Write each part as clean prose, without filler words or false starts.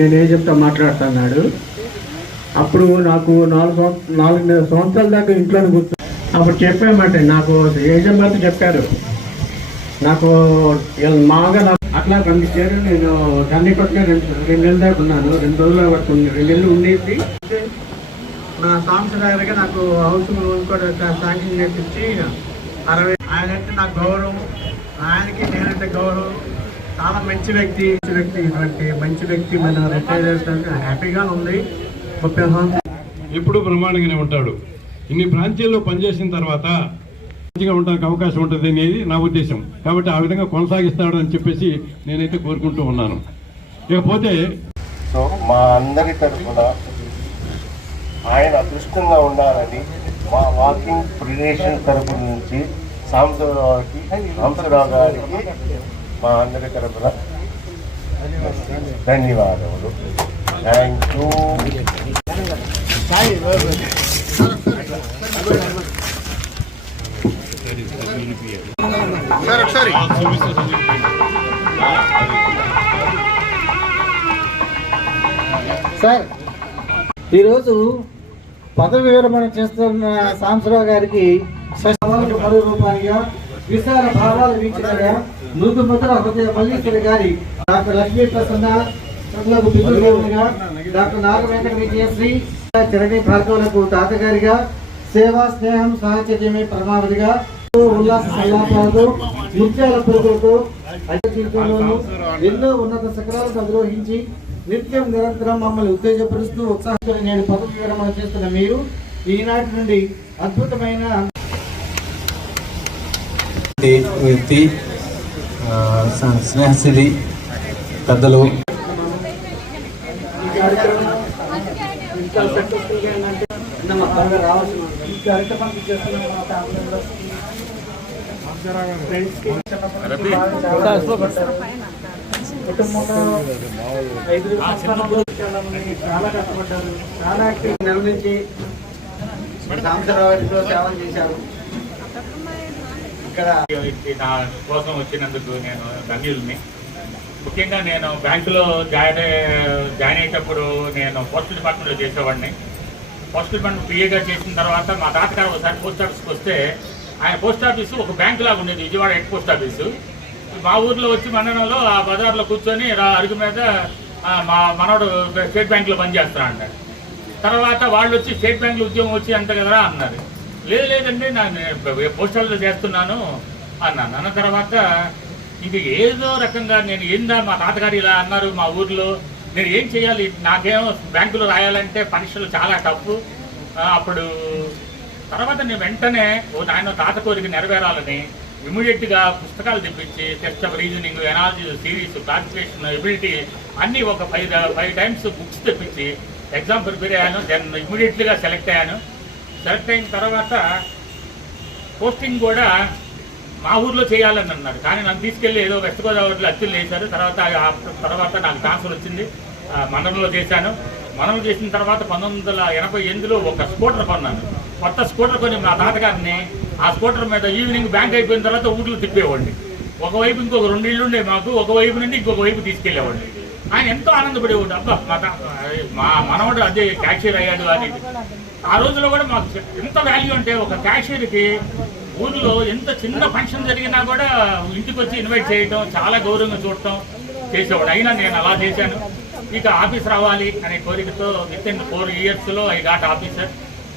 నేను ఏం చెప్తా మాట్లాడుతున్నాడు. అప్పుడు నాకు 4 సంవత్సరాల దాకా ఇంట్లోనే కూర్చో. అప్పుడు చెప్పామంటే నాకు ఏజెంట్ చెప్పారు, నాకు మాగా అట్లా పంపించారు. నేను దాన్ని కొట్టుగా 2 నెలల దాకా ఉన్నాను. 2 రోజుల వరకు 2 నెలలు ఉండేది. నా సాంసరాగా నాకు హౌస్ కూడా శాంక్షన్ చేపించి 60. ఆయనంటే నాకు గౌరవం, ఆయనకి నేనంటే గౌరవం. చాలా మంచి వ్యక్తి. ఇటువంటి మంచి వ్యక్తి మన రిటైర్ చేసిన హ్యాపీగా ఉంది. 30 సంవత్సరాలు ఎప్పుడు బ్రహ్మాండంగానే ఉంటాడు. ఇన్ని బ్రాంచీల్లో పనిచేసిన తర్వాత మంచిగా ఉండడానికి అవకాశం ఉంటుంది అనేది నా ఉద్దేశం. కాబట్టి ఆ విధంగా కొనసాగిస్తాడు అని చెప్పేసి నేనైతే కోరుకుంటూ ఉన్నాను. ఇకపోతే సో మా అందరి తరఫున ఆయన అదృష్టంగా ఉండాలని మా వాకింగ్ ఫెడరేషన్ తరఫు నుంచి సాంబశివరావు గారికి మా అందరి తరఫున ధన్యవాదములు. Thank you. సార్, ఈరోజు పదవి విరమణ చేస్తున్న సాంబశివరావు గారికి మరో రూపాయిగా విశాల భావాలు వీక్షించగా మృదు ముద్ర హృదయ మల్లీశ్వరి గారి డాక్టర్ లక్ష్మీ ప్రసన్న డాక్టర్ నాగవేంకట విజయశ్రీ చరణి భార్గవులకు తాతగారిగా సేవా స్నేహం సాహచర్యమే పరమావధిగా ఉల్లాస సల్లాపాలు ముత్యాల పురుగులతో జీవితంలోనూ ఎన్నో ఉన్నత శిఖరాలను అధిరోహించి నిత్యం నిరంతరం మమ్మల్ని ఉత్తేజపరుస్తూ ఉత్సాహంగా నేను పదవి విరమణ చేస్తున్న మీరు ఈనాటి నుండి అద్భుతమైన వ్యక్తి, స్నేహశీలి పెద్దలు. కుటుంబంలో 5 చాలా కష్టపడ్డారు. చాలా నెల నుంచి సాంబశివరావు సేవలు చేశారు. ఇక్కడ నా కోసం వచ్చినందుకు నేను ధన్యుల్ని. ముఖ్యంగా నేను బ్యాంకులో జాయిన్ అయ్యేటప్పుడు నేను పోస్టల్ డిపార్ట్మెంట్లో చేసేవాడిని. పోస్టల్ డిపార్ట్మెంట్ పిఏగా చేసిన తర్వాత మా తాతగారు ఒకసారి పోస్ట్ ఆఫీస్కి వస్తే ఆయన పోస్ట్ ఆఫీసు ఒక బ్యాంకు లాగా ఉండేది, విజయవాడ హెడ్ పోస్ట్ ఆఫీసు. మా ఊర్లో వచ్చి మండలంలో ఆ బజార్లో కూర్చొని అరుగు మీద మా మనవడు స్టేట్ బ్యాంకులో పనిచేస్తున్నా అన్నాడు. తర్వాత వాళ్ళు వచ్చి స్టేట్ బ్యాంకులో ఉద్యోగం వచ్చి అంత కదరా అన్నారు. లేదండి నేను పోస్టల్లో చేస్తున్నాను అన్నాను. అన్న తర్వాత ఇది ఏదో రకంగా నేను ఏందా మా తాతగారు ఇలా అన్నారు మా ఊర్లో, నేను ఏం చేయాలి, నాకేమో బ్యాంకులో రాయాలంటే పరీక్షలు చాలా టఫ్. అప్పుడు తర్వాత నేను వెంటనే ఆయన తాత కోరిక నెరవేరాలని ఇమీడియట్గా పుస్తకాలు తెప్పించి test of reasoning, analogy, series, classification, ability అన్నీ ఒక 5 టైమ్స్ బుక్స్ తెప్పించి ఎగ్జామ్ ప్రిపేర్ అయ్యాను. దెన్ ఇమీడియట్గా సెలెక్ట్ అయ్యాను. సెలెక్ట్ అయిన తర్వాత పోస్టింగ్ కూడా మా ఊర్లో చేయాలని అన్నారు. కానీ నన్ను తీసుకెళ్ళి ఏదో వెస్ట్ గోదావరిలో అచ్చులు వేశారు. తర్వాత నాకు ట్రాన్స్ఫర్ వచ్చింది. మండలంలో చేశాను. మండలం చేసిన తర్వాత 1988లో ఒక స్కూటర్ కొన్నాను. కొత్త స్కూటర్ కొని మా తాతగారిని ఆ స్కూటర్ మీద ఈవినింగ్ బ్యాంక్ అయిపోయిన తర్వాత ఊర్లో తిప్పేవాడిని. ఒకవైపు ఇంకొక 2 ఇళ్ళు ఉండే మాకు, ఒకవైపు నుండి ఇంకొక వైపు తీసుకెళ్ళేవాడిని. ఆయన ఎంతో ఆనందపడేవాడు. అబ్బా మా మనవడు అదే క్యాషియర్ అయ్యాడు అని. ఆ రోజుల్లో కూడా మాకు ఎంత వాల్యూ అంటే ఒక క్యాషియర్కి ఊర్లో ఎంత చిన్న ఫంక్షన్ జరిగినా కూడా ఇంటికి వచ్చి ఇన్వైట్ చేయడం, చాలా గౌరవంగా చూడటం చేసేవాడు. అయినా నేను అలా చేశాను. ఇక ఆఫీస్ రావాలి అనే కోరికతో వితిన్ 4 ఇయర్స్లో ఐ గాట్ ఆఫీసర్.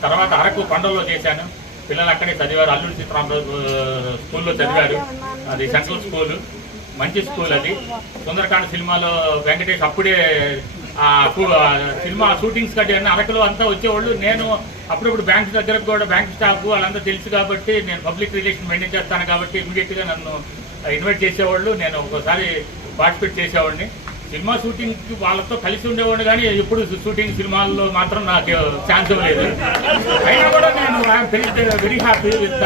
తర్వాత అరకు కొండల్లో చేశాను. పిల్లలు అక్కడే చదివారు. అల్లూరి సీతారామరాజు స్కూల్లో చదివారు. అది సెంట్రల్ స్కూలు, మంచి స్కూల్ అది. సుందరకాండ సినిమాలో వెంకటేష్ అప్పుడే సినిమా షూటింగ్స్ కట్టి అరకులో అంతా వచ్చేవాళ్ళు. నేను అప్పుడప్పుడు బ్యాంక్ దగ్గరకు కూడా బ్యాంక్ స్టాఫ్ వాళ్ళంతా తెలుసు కాబట్టి నేను పబ్లిక్ రిలేషన్ మెయింటైన్ చేస్తాను కాబట్టి ఇమీడియట్గా నన్ను ఇన్వైట్ చేసేవాళ్ళు. నేను ఒకసారి పార్టిసిపేట్ చేసేవాడిని. సినిమా షూటింగ్కి వాళ్ళతో కలిసి ఉండేవాడిని, కానీ ఎప్పుడు షూటింగ్ సినిమాల్లో మాత్రం నాకు ఛాన్స్ ఇవ్వలేదు. అయినా కూడా నేను వెరీ హ్యాపీ విత్